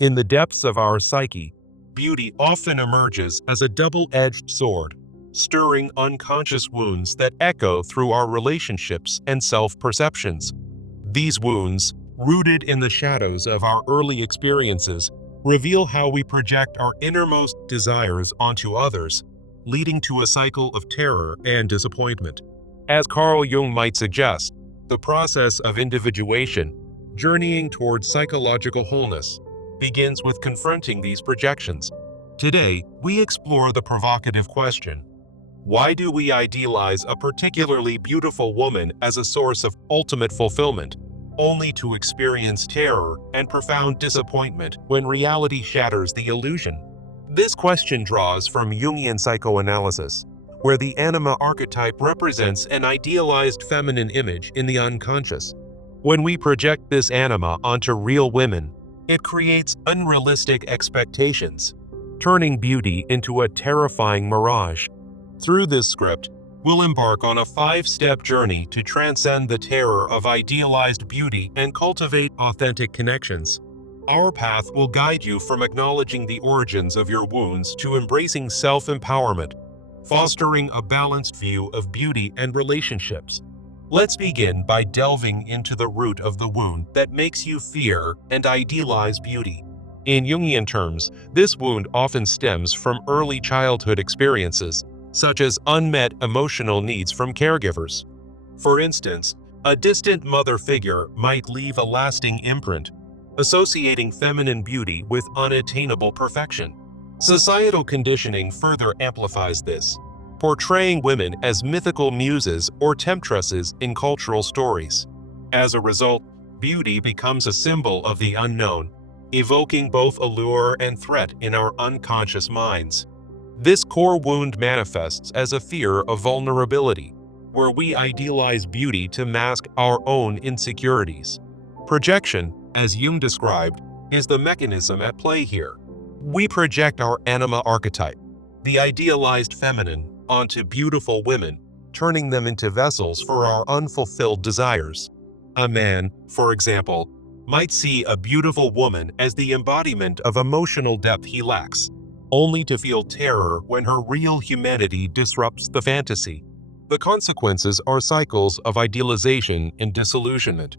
In the depths of our psyche, beauty often emerges as a double-edged sword, stirring unconscious wounds that echo through our relationships and self-perceptions. These wounds, rooted in the shadows of our early experiences, reveal how we project our innermost desires onto others, leading to a cycle of terror and disappointment. As Carl Jung might suggest, the process of individuation, journeying towards psychological wholeness, begins with confronting these projections. Today, we explore the provocative question: why do we idealize a particularly beautiful woman as a source of ultimate fulfillment, only to experience terror and profound disappointment when reality shatters the illusion? This question draws from Jungian psychoanalysis, where the anima archetype represents an idealized feminine image in the unconscious. When we project this anima onto real women, it creates unrealistic expectations, turning beauty into a terrifying mirage. Through this script, we'll embark on a 5-step journey to transcend the terror of idealized beauty and cultivate authentic connections. Our path will guide you from acknowledging the origins of your wounds to embracing self-empowerment, fostering a balanced view of beauty and relationships. Let's begin by delving into the root of the wound that makes you fear and idealize beauty. In Jungian terms, this wound often stems from early childhood experiences, such as unmet emotional needs from caregivers. For instance, a distant mother figure might leave a lasting imprint, associating feminine beauty with unattainable perfection. Societal conditioning further amplifies this, portraying women as mythical muses or temptresses in cultural stories. As a result, beauty becomes a symbol of the unknown, evoking both allure and threat in our unconscious minds. This core wound manifests as a fear of vulnerability, where we idealize beauty to mask our own insecurities. Projection, as Jung described, is the mechanism at play here. We project our anima archetype, the idealized feminine, onto beautiful women, turning them into vessels for our unfulfilled desires. A man, for example, might see a beautiful woman as the embodiment of emotional depth he lacks, only to feel terror when her real humanity disrupts the fantasy. The consequences are cycles of idealization and disillusionment.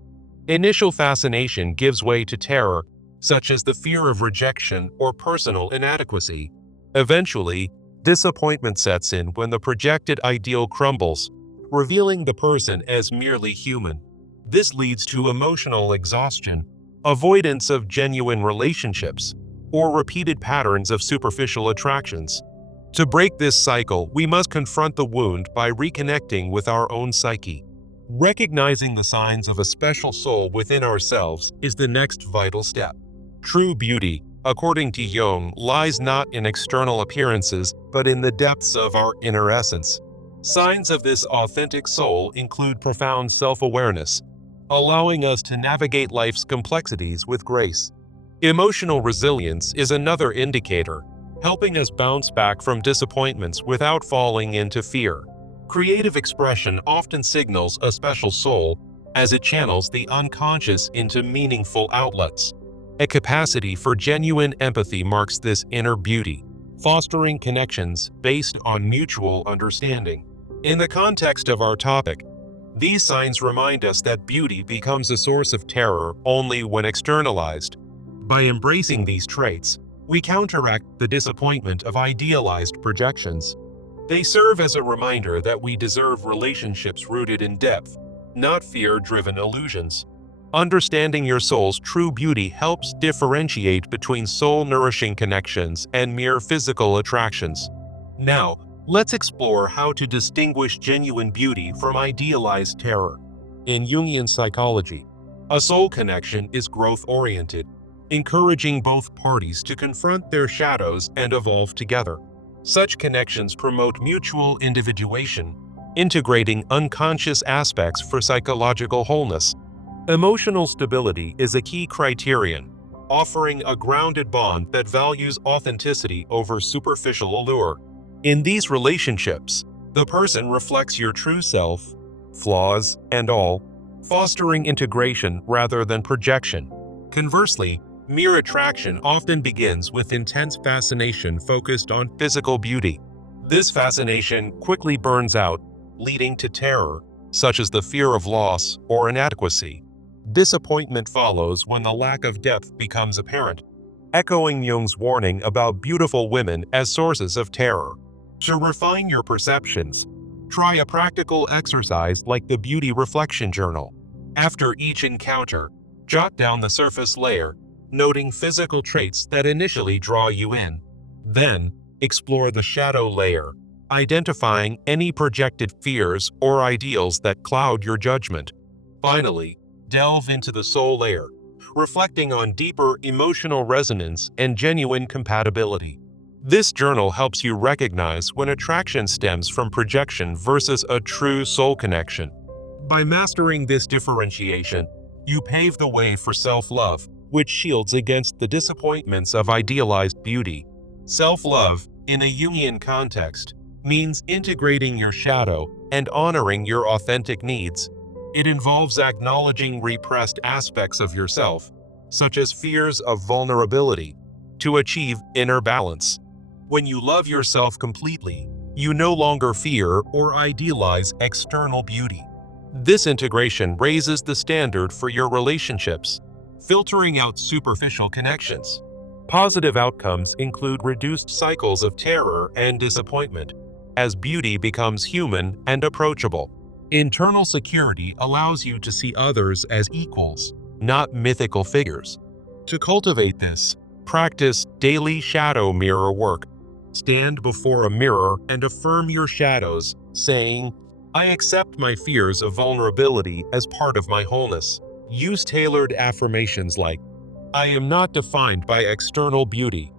Initial fascination gives way to terror, such as the fear of rejection or personal inadequacy. Eventually, disappointment sets in when the projected ideal crumbles, revealing the person as merely human. This leads to emotional exhaustion, avoidance of genuine relationships, or repeated patterns of superficial attractions. To break this cycle, we must confront the wound by reconnecting with our own psyche. Recognizing the signs of a special soul within ourselves is the next vital step. True beauty, according to Jung, lies not in external appearances, but in the depths of our inner essence. Signs of this authentic soul include profound self-awareness, allowing us to navigate life's complexities with grace. Emotional resilience is another indicator, helping us bounce back from disappointments without falling into fear. Creative expression often signals a special soul, as it channels the unconscious into meaningful outlets. A capacity for genuine empathy marks this inner beauty, fostering connections based on mutual understanding. In the context of our topic, these signs remind us that beauty becomes a source of terror only when externalized. By embracing these traits, we counteract the disappointment of idealized projections. They serve as a reminder that we deserve relationships rooted in depth, not fear-driven illusions. Understanding your soul's true beauty helps differentiate between soul-nourishing connections and mere physical attractions. Now, let's explore how to distinguish genuine beauty from idealized terror. In Jungian psychology, a soul connection is growth-oriented, encouraging both parties to confront their shadows and evolve together. Such connections promote mutual individuation, integrating unconscious aspects for psychological wholeness. Emotional stability is a key criterion, offering a grounded bond that values authenticity over superficial allure. In these relationships, the person reflects your true self, flaws and all, fostering integration rather than projection. Conversely, Mere attraction often begins with intense fascination focused on physical beauty. This fascination quickly burns out, leading to terror, such as the fear of loss or inadequacy. Disappointment follows when the lack of depth becomes apparent, echoing Jung's warning about beautiful women as sources of terror. To refine your perceptions, try a practical exercise like the Beauty Reflection Journal. After each encounter, jot down the surface layer, noting physical traits that initially draw you in. Then, explore the shadow layer, identifying any projected fears or ideals that cloud your judgment. Finally, delve into the soul layer, reflecting on deeper emotional resonance and genuine compatibility. This journal helps you recognize when attraction stems from projection versus a true soul connection. By mastering this differentiation, you pave the way for self-love, which shields against the disappointments of idealized beauty. Self-love, in a Jungian context, means integrating your shadow and honoring your authentic needs. It involves acknowledging repressed aspects of yourself, such as fears of vulnerability, to achieve inner balance. When you love yourself completely, you no longer fear or idealize external beauty. This integration raises the standard for your relationships, filtering out superficial connections. Positive outcomes include reduced cycles of terror and disappointment, as beauty becomes human and approachable. Internal security allows you to see others as equals, not mythical figures. To cultivate this, practice daily shadow mirror work. Stand before a mirror and affirm your shadows, saying, "I accept my fears of vulnerability as part of my wholeness." Use tailored affirmations like, "I am not defined by external beauty.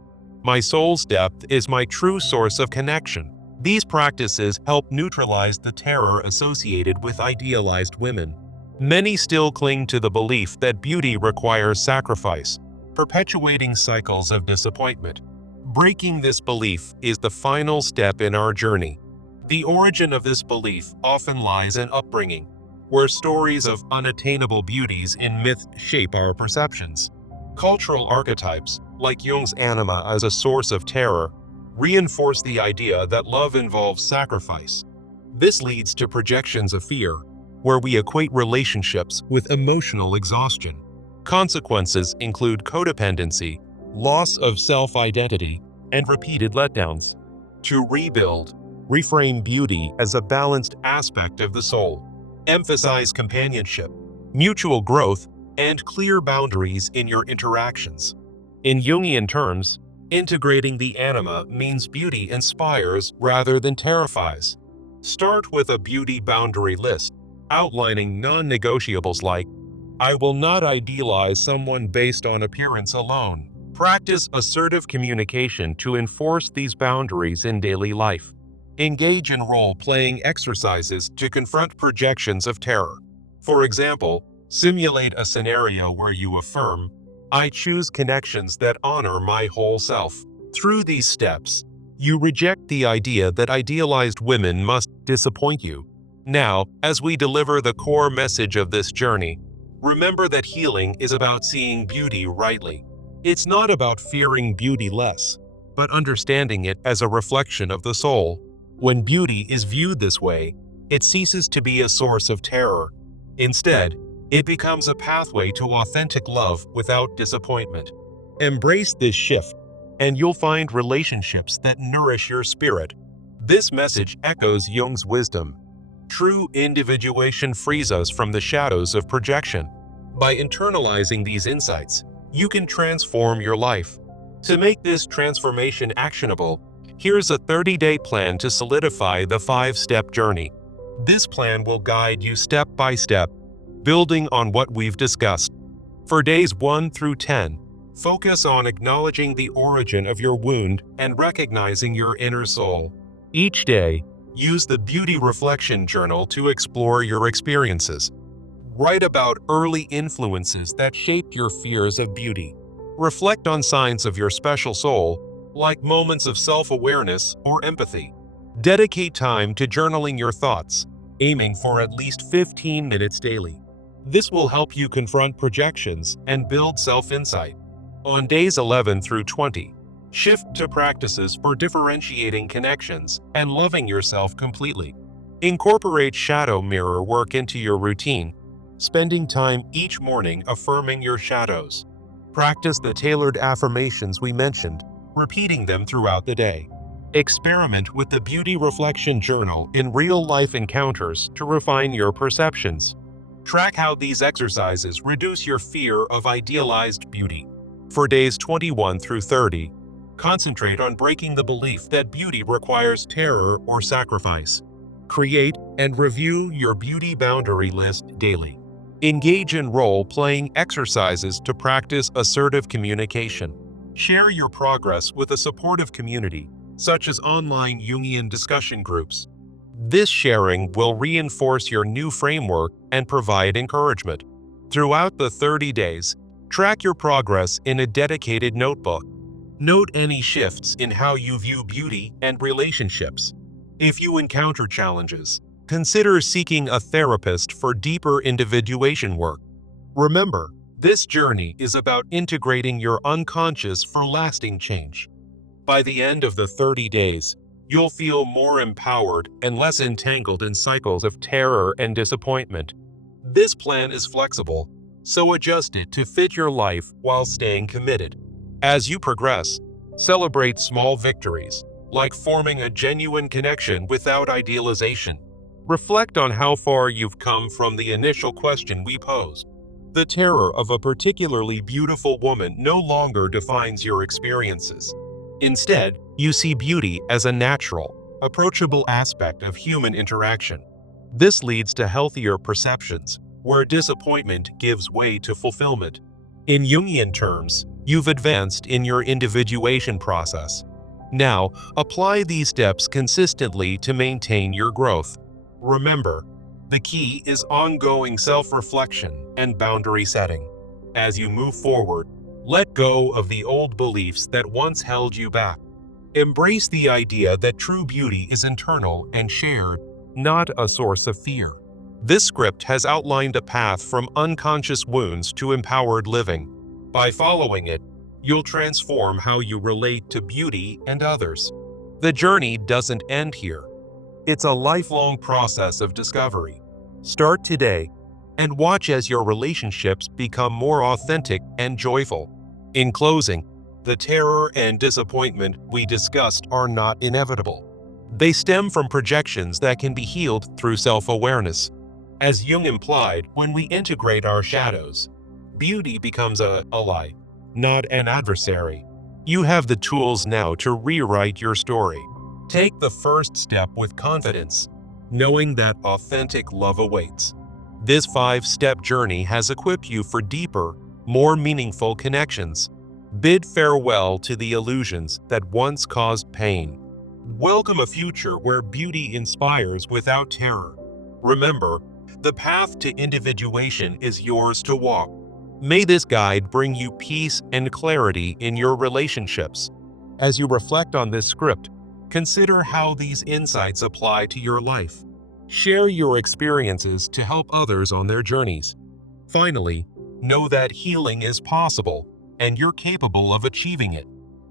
My soul's depth is my true source of connection." These practices help neutralize the terror associated with idealized women. Many still cling to the belief that beauty requires sacrifice, perpetuating cycles of disappointment. Breaking this belief is the final step in our journey. The origin of this belief often lies in upbringing, where stories of unattainable beauties in myth shape our perceptions. Cultural archetypes, like Jung's anima as a source of terror, reinforce the idea that love involves sacrifice. This leads to projections of fear, where we equate relationships with emotional exhaustion. Consequences include codependency, loss of self-identity, and repeated letdowns. To rebuild, reframe beauty as a balanced aspect of the soul. Emphasize companionship, mutual growth, and clear boundaries in your interactions. In Jungian terms, integrating the anima means beauty inspires rather than terrifies. Start with a beauty boundary list, outlining non-negotiables like, "I will not idealize someone based on appearance alone." Practice assertive communication to enforce these boundaries in daily life. Engage in role-playing exercises to confront projections of terror. For example, simulate a scenario where you affirm, "I choose connections that honor my whole self." Through these steps, you reject the idea that idealized women must disappoint you. Now, as we deliver the core message of this journey, remember that healing is about seeing beauty rightly. It's not about fearing beauty less, but understanding it as a reflection of the soul. When beauty is viewed this way, it ceases to be a source of terror. Instead, it becomes a pathway to authentic love without disappointment. Embrace this shift, and you'll find relationships that nourish your spirit. This message echoes Jung's wisdom. True individuation frees us from the shadows of projection. By internalizing these insights, you can transform your life. To make this transformation actionable, here's a 30-day plan to solidify the 5-step journey. This plan will guide you step by step, building on what we've discussed. For days 1 through 10, focus on acknowledging the origin of your wound and recognizing your inner soul. Each day, use the Beauty Reflection Journal to explore your experiences. Write about early influences that shaped your fears of beauty. Reflect on signs of your special soul, like moments of self-awareness or empathy. Dedicate time to journaling your thoughts, aiming for at least 15 minutes daily. This will help you confront projections and build self-insight. On days 11 through 20, shift to practices for differentiating connections and loving yourself completely. Incorporate shadow mirror work into your routine, spending time each morning affirming your shadows. Practice the tailored affirmations we mentioned, repeating them throughout the day. Experiment with the Beauty Reflection Journal in real-life encounters to refine your perceptions. Track how these exercises reduce your fear of idealized beauty. For days 21 through 30, concentrate on breaking the belief that beauty requires terror or sacrifice. Create and review your beauty boundary list daily. Engage in role-playing exercises to practice assertive communication. Share your progress with a supportive community, such as online Jungian discussion groups. This sharing will reinforce your new framework and provide encouragement. Throughout the 30 days, track your progress in a dedicated notebook. Note any shifts in how you view beauty and relationships. If you encounter challenges, consider seeking a therapist for deeper individuation work. Remember, this journey is about integrating your unconscious for lasting change. By the end of the 30 days, you'll feel more empowered and less entangled in cycles of terror and disappointment. This plan is flexible, so adjust it to fit your life while staying committed. As you progress, celebrate small victories, like forming a genuine connection without idealization. Reflect on how far you've come from the initial question we posed. The terror of a particularly beautiful woman no longer defines your experiences. Instead, you see beauty as a natural, approachable aspect of human interaction. This leads to healthier perceptions, where disappointment gives way to fulfillment. In Jungian terms, you've advanced in your individuation process. Now, apply these steps consistently to maintain your growth. Remember, the key is ongoing self-reflection and boundary setting. As you move forward, let go of the old beliefs that once held you back. Embrace the idea that true beauty is internal and shared, not a source of fear. This script has outlined a path from unconscious wounds to empowered living. By following it, you'll transform how you relate to beauty and others. The journey doesn't end here. It's a lifelong process of discovery. Start today and watch as your relationships become more authentic and joyful. In closing, the terror and disappointment we discussed are not inevitable. They stem from projections that can be healed through self-awareness. As Jung implied, when we integrate our shadows, beauty becomes an ally, not an adversary. You have the tools now to rewrite your story. Take the first step with confidence, knowing that authentic love awaits. This 5-step journey has equipped you for deeper, more meaningful connections. Bid farewell to the illusions that once caused pain. Welcome a future where beauty inspires without terror. Remember, the path to individuation is yours to walk. May this guide bring you peace and clarity in your relationships. As you reflect on this script, consider how these insights apply to your life. Share your experiences to help others on their journeys. Finally, know that healing is possible, and you're capable of achieving it.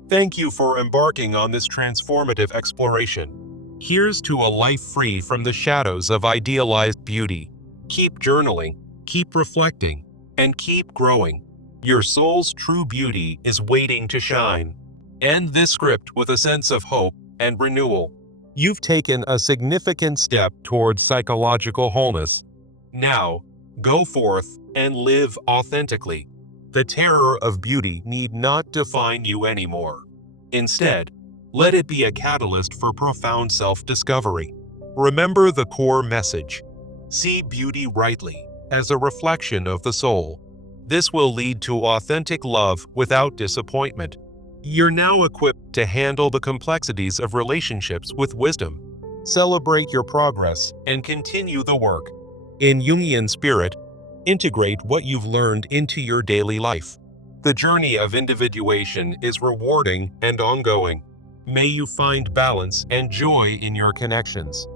Thank you for embarking on this transformative exploration. Here's to a life free from the shadows of idealized beauty. Keep journaling, keep reflecting, and keep growing. Your soul's true beauty is waiting to shine. End this script with a sense of hope and renewal. You've taken a significant step towards psychological wholeness. Now, go forth and live authentically. The terror of beauty need not define you anymore. Instead, let it be a catalyst for profound self-discovery. Remember the core message. See beauty rightly, as a reflection of the soul. This will lead to authentic love without disappointment. You're now equipped to handle the complexities of relationships with wisdom. Celebrate your progress and continue the work. In Jungian spirit, integrate what you've learned into your daily life. The journey of individuation is rewarding and ongoing. May you find balance and joy in your connections.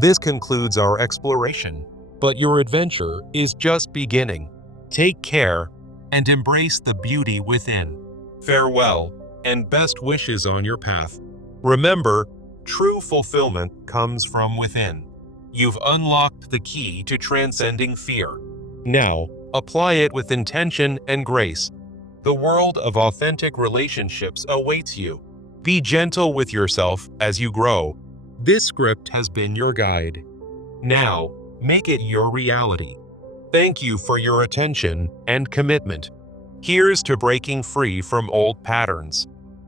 This concludes our exploration, but your adventure is just beginning. Take care and embrace the beauty within. Farewell, and best wishes on your path. Remember, true fulfillment comes from within. You've unlocked the key to transcending fear. Now, apply it with intention and grace. The world of authentic relationships awaits you. Be gentle with yourself as you grow. This script has been your guide. Now, make it your reality. Thank you for your attention and commitment. Here's to breaking free from old patterns.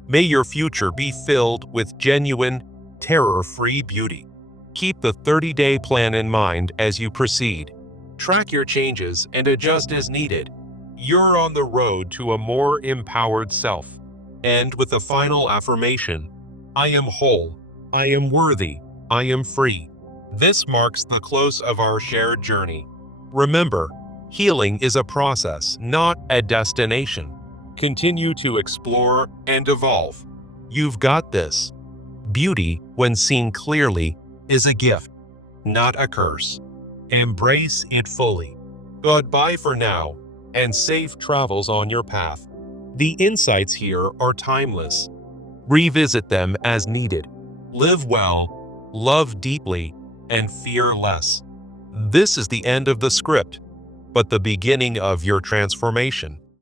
May your future be filled with genuine, terror-free beauty. Keep the 30-day plan in mind as you proceed. Track your changes and adjust as needed. You're on the road to a more empowered self. And with a final affirmation, I am whole, I am worthy, I am free. This marks the close of our shared journey. Remember, healing is a process, not a destination. Continue to explore and evolve. You've got this. Beauty, when seen clearly, is a gift, not a curse. Embrace it fully. Goodbye for now, and safe travels on your path. The insights here are timeless. Revisit them as needed. Live well, love deeply, and fear less. This is the end of the script, but the beginning of your transformation.